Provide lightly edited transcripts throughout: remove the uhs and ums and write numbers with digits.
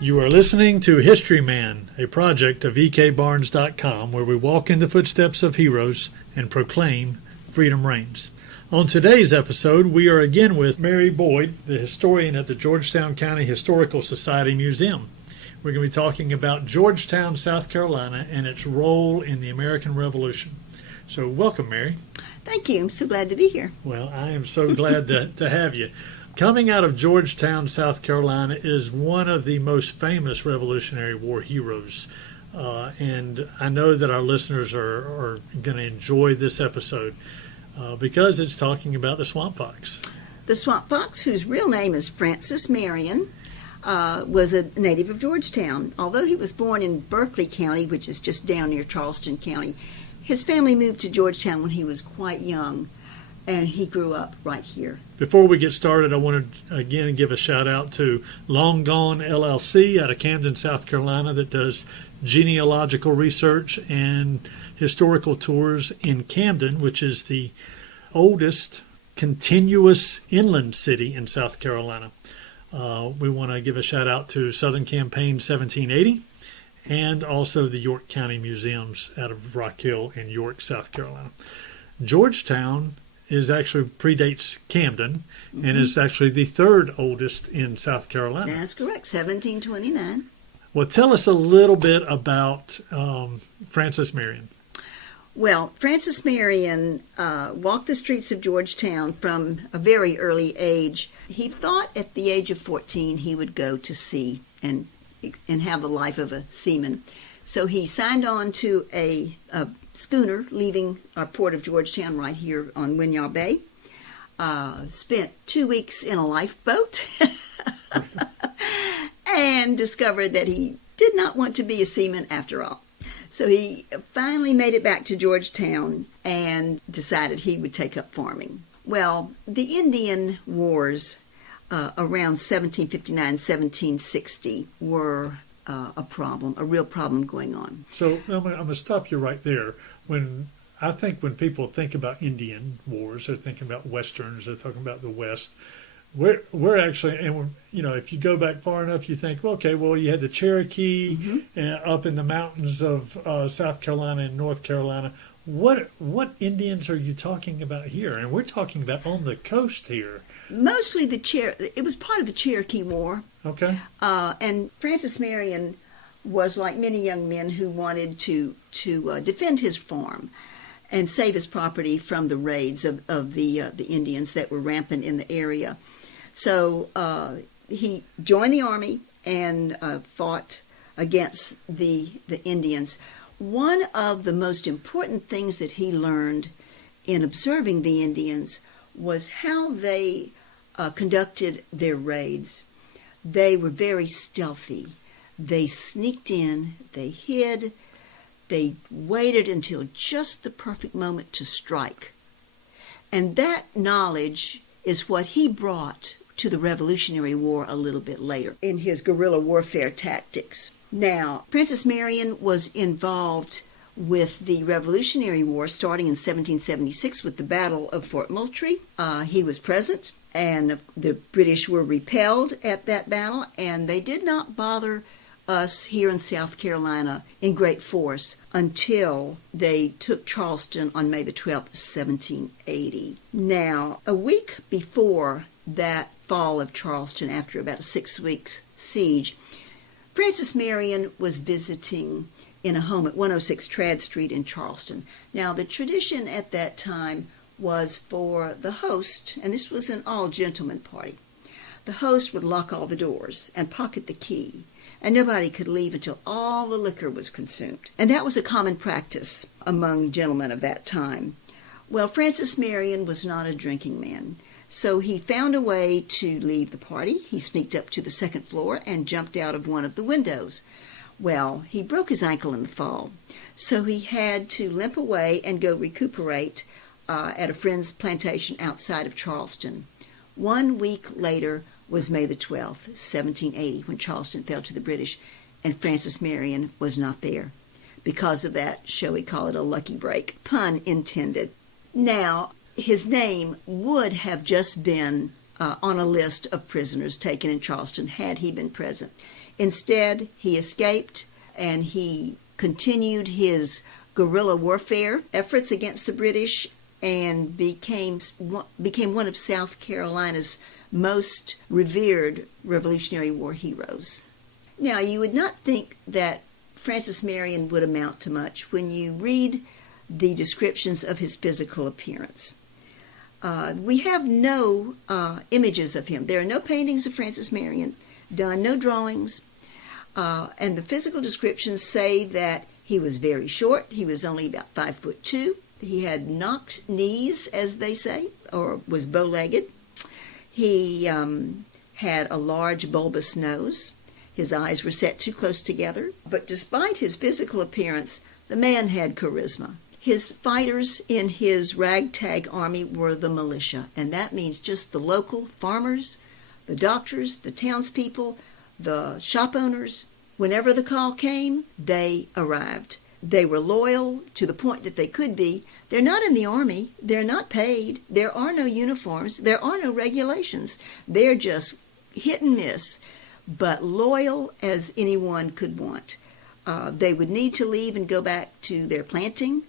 You are listening to Historyman, a project of ekbarnes.com, where we walk in the footsteps of heroes and proclaim freedom reigns. On today's episode, we are again with Mary Boyd, the historian at the Georgetown County Historical Society Museum. We're going to be talking about Georgetown, South Carolina, and its role in the American Revolution. So welcome, Mary. Thank you. I'm so glad to be here. Well, I am so glad to have you. Coming out of Georgetown, South Carolina, is one of the most famous Revolutionary War heroes. And I know that our listeners are going to enjoy this episode because it's talking about the Swamp Fox. The Swamp Fox, whose real name is Francis Marion, was a native of Georgetown. Although he was born in Berkeley County, which is just down near Charleston County, his family moved to Georgetown when he was quite young, and he grew up right here. Before we get started, I want to again give a shout out to Long Gone LLC out of Camden, South Carolina, that does genealogical research and historical tours in Camden, which is the oldest continuous inland city in South Carolina. We want to give a shout out to Southern Campaign 1780 and also the York County Museums out of Rock Hill in York, South Carolina. Georgetown is actually predates Camden and is actually the third oldest in South Carolina. That's correct, 1729. Well, tell us a little bit about Francis Marion. Well, Francis Marion walked the streets of Georgetown from a very early age. He thought at the age of 14 he would go to sea and have the life of a seaman. So he signed on to a schooner leaving our port of Georgetown right here on Winyaw Bay. Spent 2 weeks in a lifeboat and discovered that he did not want to be a seaman after all. So he finally made it back to Georgetown and decided he would take up farming. Well, the Indian Wars around 1759, 1760 were a problem, a real problem going on. So I'm going to stop you right there. When people think about Indian Wars, they're thinking about Westerns, they're talking about the West. We're actually, and if you go back far enough, you think, you had the Cherokee up in the mountains of South Carolina and North Carolina. What Indians are you talking about here? And we're talking about on the coast here. Mostly it was part of the Cherokee War. Okay. And Francis Marion was like many young men who wanted to defend his farm and save his property from the raids of the Indians that were rampant in the area. So he joined the army and fought against the Indians. One of the most important things that he learned in observing the Indians was how they conducted their raids. They were very stealthy. They sneaked in, they hid, they waited until just the perfect moment to strike. And that knowledge is what he brought to the Revolutionary War a little bit later in his guerrilla warfare tactics. Now, Francis Marion was involved with the Revolutionary War starting in 1776 with the Battle of Fort Moultrie. He was present, and the British were repelled at that battle, and they did not bother us here in South Carolina in great force until they took Charleston on May the 12th, 1780. Now, a week before that fall of Charleston, after about a 6-week siege, Francis Marion was visiting in a home at 106 Tradd Street in Charleston. Now, the tradition at that time was for the host, and this was an all-gentleman party, the host would lock all the doors and pocket the key, and nobody could leave until all the liquor was consumed. And that was a common practice among gentlemen of that time. Well, Francis Marion was not a drinking man, so he found a way to leave the party. He sneaked up to the second floor and jumped out of one of the windows. Well, he broke his ankle in the fall, so he had to limp away and go recuperate at a friend's plantation outside of Charleston. 1 week later was May the 12th, 1780, when Charleston fell to the British, and Francis Marion was not there. Because of that, shall we call it a lucky break? Pun intended. Now, his name would have just been on a list of prisoners taken in Charleston had he been present. Instead, he escaped and he continued his guerrilla warfare efforts against the British and became one of South Carolina's most revered Revolutionary War heroes. Now, you would not think that Francis Marion would amount to much when you read the descriptions of his physical appearance. We have no images of him. There are no paintings of Francis Marion done, no drawings, and the physical descriptions say that he was very short. He was only about 5'2". He had knocked knees, as they say, or was bow-legged. He had a large bulbous nose. His eyes were set too close together. But despite his physical appearance, the man had charisma. His fighters in his ragtag army were the militia, and that means just the local farmers, the doctors, the townspeople, the shop owners. Whenever the call came, they arrived. They were loyal to the point that they could be. They're not in the army. They're not paid. There are no uniforms. There are no regulations. They're just hit and miss, but loyal as anyone could want. They would need to leave and go back to their planting,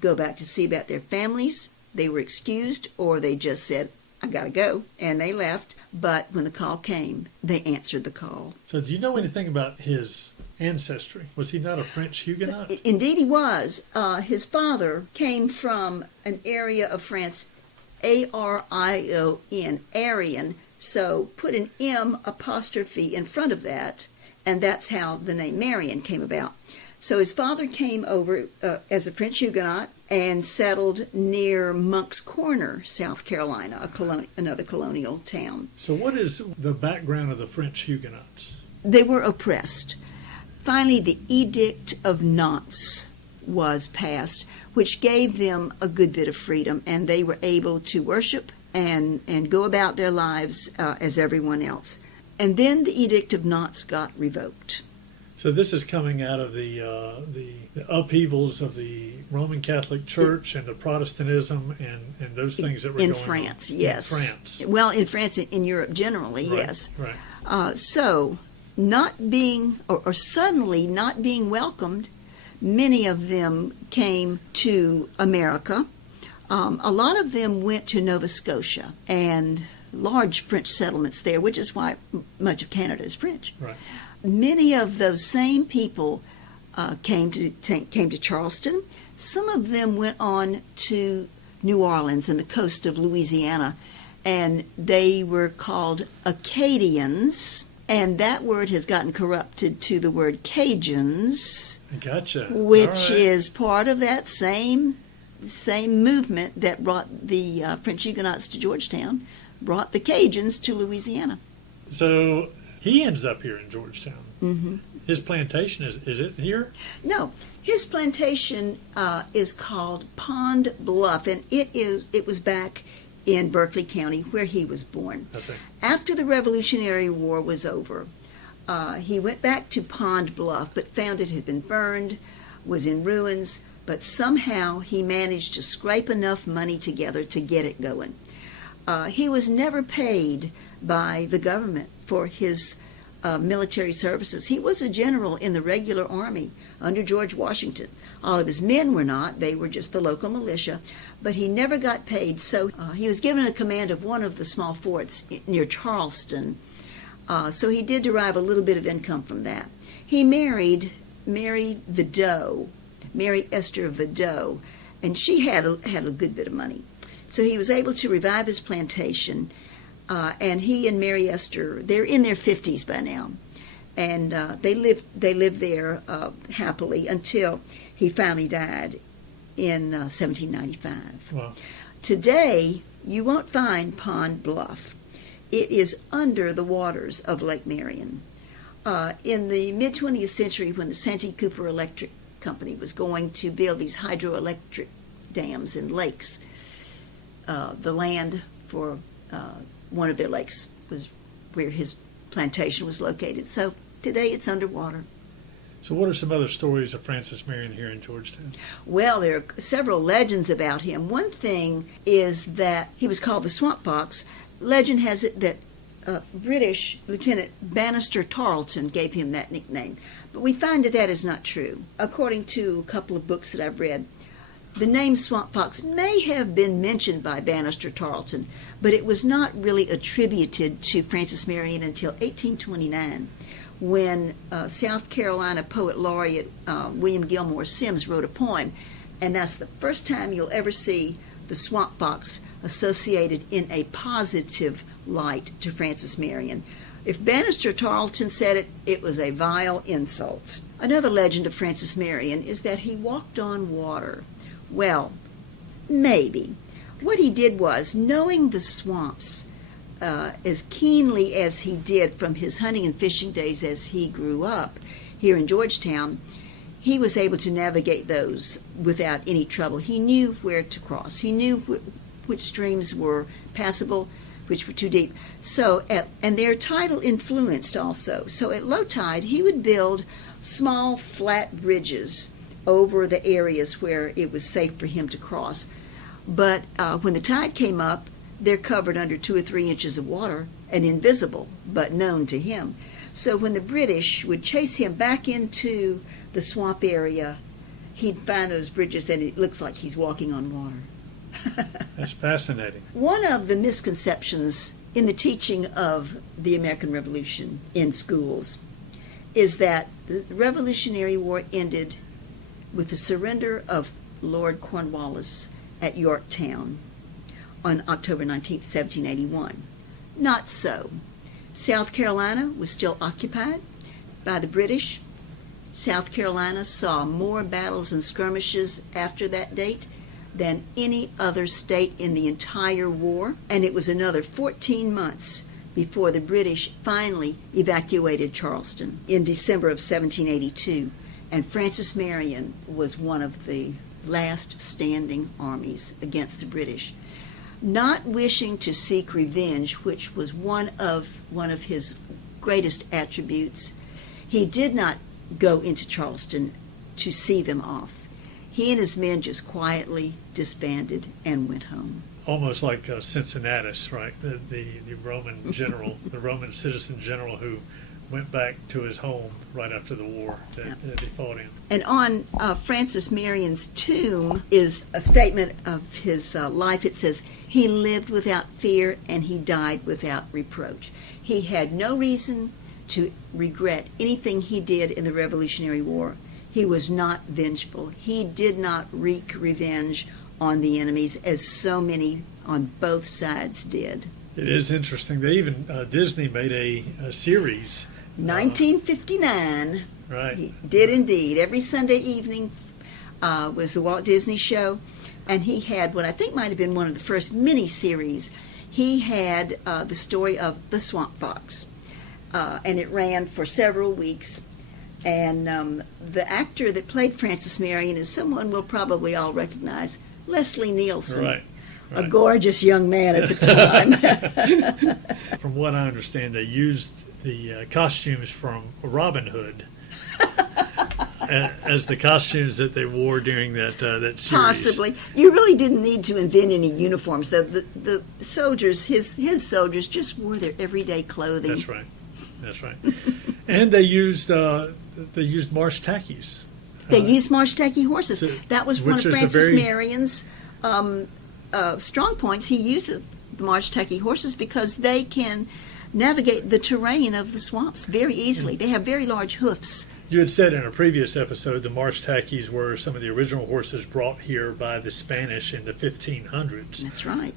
go back to see about their families. They were excused, or they just said, I gotta go, and they left. But when the call came, they answered the call. So do you know anything about his ancestry? Was he not a French Huguenot? Indeed he was. His father came from an area of France, Arion, Aryan, so put an M apostrophe in front of that, and that's how the name Marion came about. So his father came over as a French Huguenot and settled near Monk's Corner, South Carolina, another colonial town. So what is the background of the French Huguenots? They were oppressed. Finally, the Edict of Nantes was passed, which gave them a good bit of freedom, and they were able to worship and go about their lives as everyone else. And then the Edict of Nantes got revoked. So this is coming out of the upheavals of the Roman Catholic Church and the Protestantism and those things that were in going France, on. yes. In France. Well, in France, in Europe generally, Right, yes. Right. So, not being, or suddenly not being welcomed, many of them came to America. A lot of them went to Nova Scotia and large French settlements there, which is why much of Canada is French. Right. Many of those same people came to Charleston. Some of them went on to New Orleans and the coast of Louisiana, and they were called Acadians, and that word has gotten corrupted to the word Cajuns, Gotcha. which All right. is part of that same movement that brought the French Huguenots to Georgetown, brought the Cajuns to Louisiana. So he ends up here in Georgetown. Mm-hmm. His plantation, is it here? No, his plantation is called Pond Bluff, and it was back in Berkeley County where he was born. I see. After the Revolutionary War was over, he went back to Pond Bluff, but found it had been burned, was in ruins, but somehow he managed to scrape enough money together to get it going. He was never paid by the government for his military services. He was a general in the regular army under George Washington. All of his men were not. They were just the local militia. But he never got paid, so he was given a command of one of the small forts near Charleston. So he did derive a little bit of income from that. He married Mary Esther Vidot, and she had a good bit of money. So he was able to revive his plantation, and he and Mary Esther, they're in their 50s by now, and they lived there happily until he finally died in 1795. Wow. Today, you won't find Pond Bluff. It is under the waters of Lake Marion. In the mid-20th century, when the Santee Cooper Electric Company was going to build these hydroelectric dams and lakes, the land for one of their lakes was where his plantation was located. So today it's underwater. So what are some other stories of Francis Marion here in Georgetown? Well, there are several legends about him. One thing is that he was called the Swamp Fox. Legend has it that British Lieutenant Bannister Tarleton gave him that nickname. But we find that that is not true. According to a couple of books that I've read, the name Swamp Fox may have been mentioned by Bannister Tarleton, but it was not really attributed to Francis Marion until 1829, when South Carolina poet laureate William Gilmore Simms wrote a poem, and that's the first time you'll ever see the Swamp Fox associated in a positive light to Francis Marion. If Bannister Tarleton said it, it was a vile insult. Another legend of Francis Marion is that he walked on water. Well, maybe. What he did was, knowing the swamps as keenly as he did from his hunting and fishing days as he grew up here in Georgetown, he was able to navigate those without any trouble. He knew where to cross. He knew which streams were passable, which were too deep. And their tidal influenced also. So at low tide, he would build small flat bridges over the areas where it was safe for him to cross. But when the tide came up, they're covered under 2 or 3 inches of water and invisible, but known to him. So when the British would chase him back into the swamp area, he'd find those bridges and it looks like he's walking on water. That's fascinating. One of the misconceptions in the teaching of the American Revolution in schools is that the Revolutionary War ended with the surrender of Lord Cornwallis at Yorktown on October 19, 1781. Not so. South Carolina was still occupied by the British. South Carolina saw more battles and skirmishes after that date than any other state in the entire war, and it was another 14 months before the British finally evacuated Charleston in December of 1782, and Francis Marion was one of the last standing armies against the British. Not wishing to seek revenge, which was one of his greatest attributes, he did not go into Charleston to see them off. He and his men just quietly disbanded and went home. Almost like Cincinnatus, right? The Roman general, the Roman citizen general who went back to his home right after the war that he fought in. And on Francis Marion's tomb is a statement of his life. It says, "He lived without fear and he died without reproach." He had no reason to regret anything he did in the Revolutionary War. He was not vengeful. He did not wreak revenge on the enemies as so many on both sides did. It is interesting. They even, Disney made a series. 1959. Right. He did indeed. Every Sunday evening was the Walt Disney Show, and he had what I think might have been one of the first mini-series. He had the story of the Swamp Fox, and it ran for several weeks. And the actor that played Francis Marion is someone we'll probably all recognize, Leslie Nielsen. Right. A gorgeous young man at the time. From what I understand, they used the costumes from Robin Hood as the costumes that they wore during that series. Possibly. You really didn't need to invent any uniforms, though. The soldiers, his soldiers, just wore their everyday clothing. That's right. That's right. And they used marsh tackies. They used marsh tacky horses. That was one of Francis Marion's strong points. He used the marsh tacky horses because they can navigate the terrain of the swamps very easily. They have very large hoofs. You had said in a previous episode the marsh tackies were some of the original horses brought here by the Spanish in the 1500s. That's right.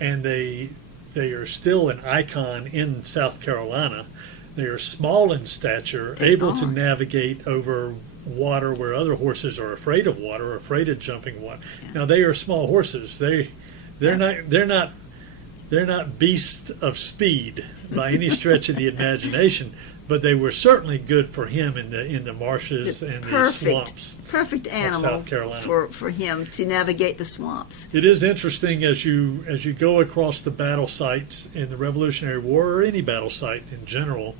And they are still an icon in South Carolina. They are small in stature, able to navigate over water where other horses are afraid of water, or afraid of jumping water. Yeah. Now they are small horses. They're not beasts of speed by any stretch of the imagination, but they were certainly good for him in the marshes and the swamps. Perfect animal of South Carolina for him to navigate the swamps. It is interesting as you go across the battle sites in the Revolutionary War, or any battle site in general,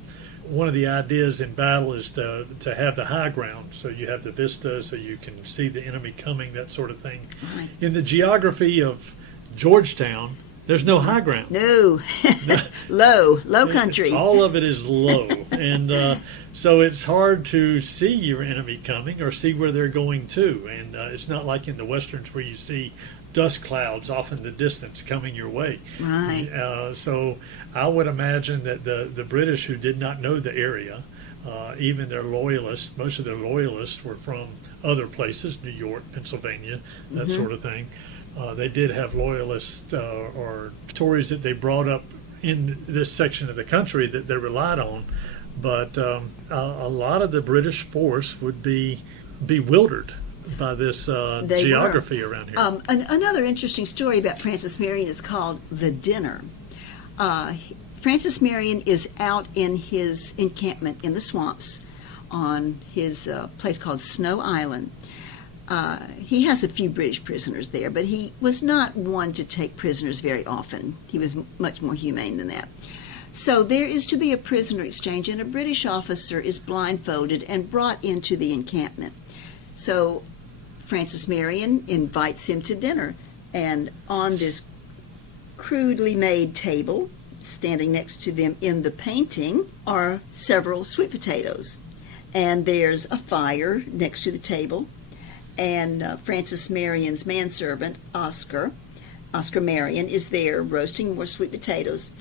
one of the ideas in battle is to have the high ground, so you have the vista, so you can see the enemy coming, that sort of thing. Right. In the geography of Georgetown, there's no high ground. No, low country. All of it is low, and so it's hard to see your enemy coming or see where they're going to. And it's not like in the westerns where you see dust clouds off in the distance coming your way. Right. So I would imagine that the British, who did not know the area, even their loyalists, most of their loyalists were from other places, New York, Pennsylvania, that sort of thing. They did have loyalists or Tories that they brought up in this section of the country that they relied on, but a lot of the British force would be bewildered by this geography around here. Another interesting story about Francis Marion is called The Dinner. Francis Marion is out in his encampment in the swamps on his place called Snow Island. He has a few British prisoners there, but he was not one to take prisoners very often. He was much more humane than that. So there is to be a prisoner exchange, and a British officer is blindfolded and brought into the encampment. So Francis Marion invites him to dinner, and on this crudely made table, standing next to them in the painting, are several sweet potatoes. And there's a fire next to the table. And Francis Marion's manservant, Oscar Marion, is there roasting more sweet potatoes.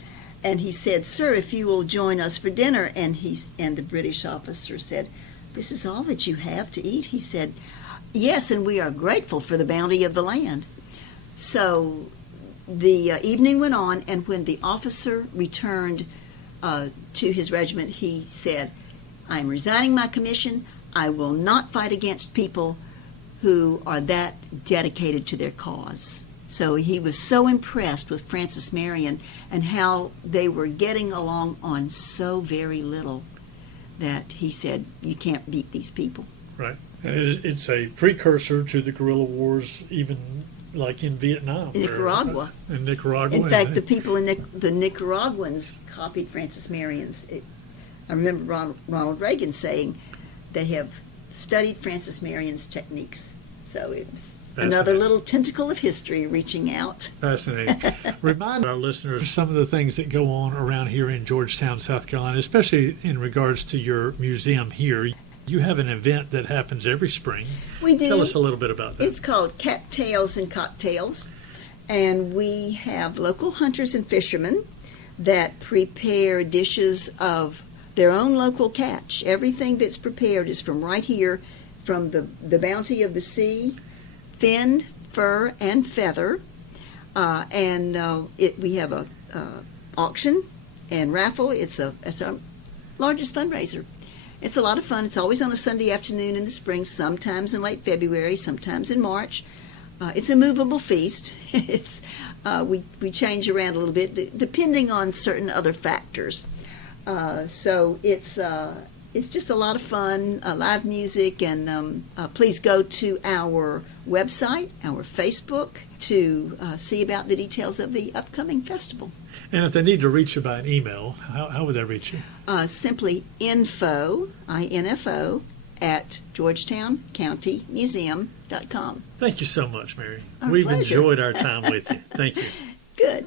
And he said, "Sir, if you will join us for dinner." And the British officer said, "This is all that you have to eat?" He said, "Yes, and we are grateful for the bounty of the land." So the evening went on, and when the officer returned to his regiment, he said, "I am resigning my commission. I will not fight against people who are that dedicated to their cause." So he was so impressed with Francis Marion and how they were getting along on so very little that he said, "You can't beat these people." Right. And it's a precursor to the guerrilla wars, even like in Vietnam. In Nicaragua. In Nicaragua. In fact, the people in the Nicaraguans copied Francis Marion's. I remember Ronald Reagan saying they have studied Francis Marion's techniques. So it was another little tentacle of history reaching out. Fascinating. Remind our listeners some of the things that go on around here in Georgetown, South Carolina, especially in regards to your museum here. You have an event that happens every spring. We do. Tell us a little bit about that. It's called Cattails and Cocktails, and we have local hunters and fishermen that prepare dishes of their own local catch. Everything that's prepared is from right here, from the bounty of the sea, finned, fur, and feather. We have a auction and raffle. It's our largest fundraiser. It's a lot of fun. It's always on a Sunday afternoon in the spring, sometimes in late February, sometimes in March. It's a movable feast. We change around a little bit depending on certain other factors. So it's just a lot of fun, live music, and please go to our website, our Facebook, to see about the details of the upcoming festival. And if they need to reach you by an email, how would they reach you? Simply info, I-N-F-O, at GeorgetownCountyMuseum.com. Thank you so much, Mary. Our We've pleasure. enjoyed our time with you. Thank you. Good.